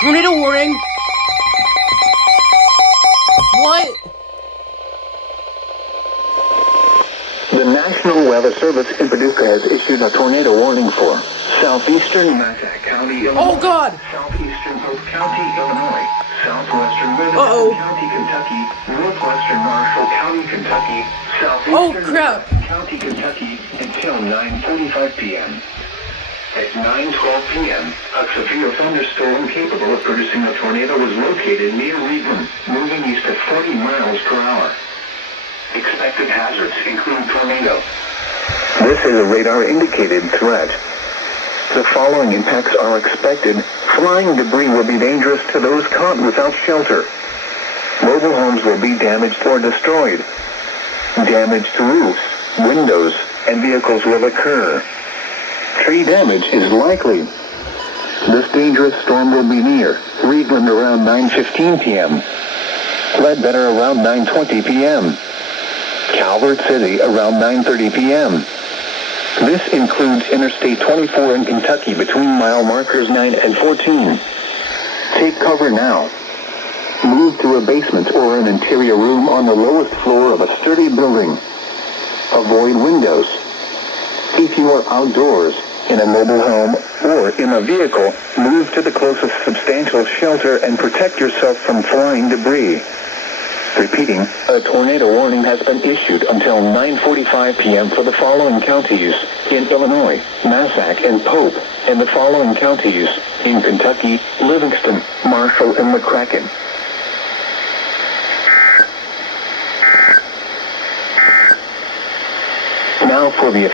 Tornado warning! What? The National Weather Service in Paducah has issued a tornado warning for southeastern Massac County, Illinois. Oh God! Southeastern Polk County, Illinois. Southwestern Uh-oh. Livingston County, Kentucky. Northwestern Marshall County, Kentucky. Oh Southeastern crap! County, Kentucky until 9:45 p.m. At 9:12 p.m., a severe thunderstorm capable of producing a tornado was located near Reedland, moving east at 40 miles per hour. Expected hazards include tornado. This is a radar-indicated threat. The following impacts are expected. Flying debris will be dangerous to those caught without shelter. Mobile homes will be damaged or destroyed. Damage to roofs, windows, and vehicles will occur. Tree damage is likely. This dangerous storm will be near Reedland around 9:15 p.m. Ledbetter around 9:20 p.m. Calvert City around 9:30 p.m. This includes Interstate 24 in Kentucky between mile markers 9 and 14. Take cover now. Move to a basement or an interior room on the lowest floor of a sturdy building. Avoid windows. If you are outdoors, in a mobile home, or in a vehicle, move to the closest substantial shelter and protect yourself from flying debris. Repeating, a tornado warning has been issued until 9:45 p.m. for the following counties in Illinois, Massac, and Pope, and the following counties in Kentucky, Livingston, Marshall, and McCracken. Now for the